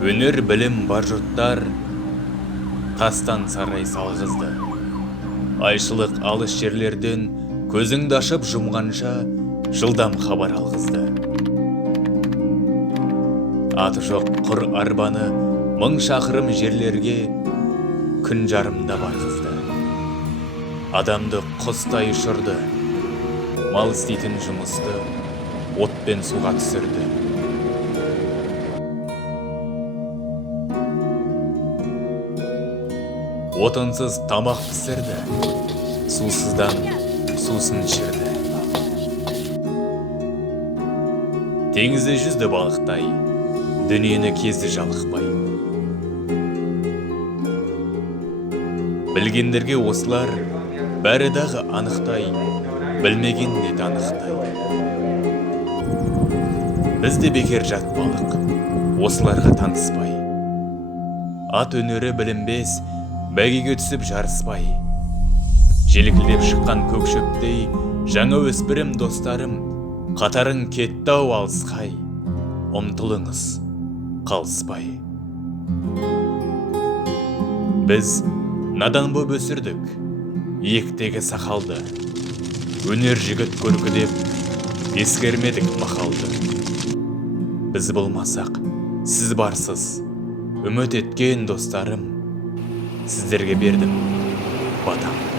Өнер білім бар жұрттар тастан сарай салғызды. Айшылық алыс жерлерден көзіңді ашып жұмғанша жылдам хабар алғызды. Аты жоқ құр арбаны мың шақырым жерлерге күн жарымда барғызды. Адамды құстай ұшырды, мал істейтін жұмысты отпен суға түсірді. Отынсыз тамақ пісірді, сусыздан сусын ішірді. Теңізде жүзді балықтай, дүниені кезді жалықпай. Білгендерге осылар бәрі дағы анықтай, білмеген де танықтай. Бізде бекер жатпалық, осыларға таныспай. Ат өнері білінбес, бәйгеге түсіп жарыспай. Желкілдеп шыққан көк шөптей, жаңа өспірім достарым, қатарың кетті-ау алысқай. Ұмтылыңыз, қалыспай. Біз надан боп өсірдік, иектегі сақалды. Өнер жігіт көркі деп, ескермедік мақалды. Біз болмасақ, сіз барсыз, үміт еткен достарым, сіздерге бердім батам.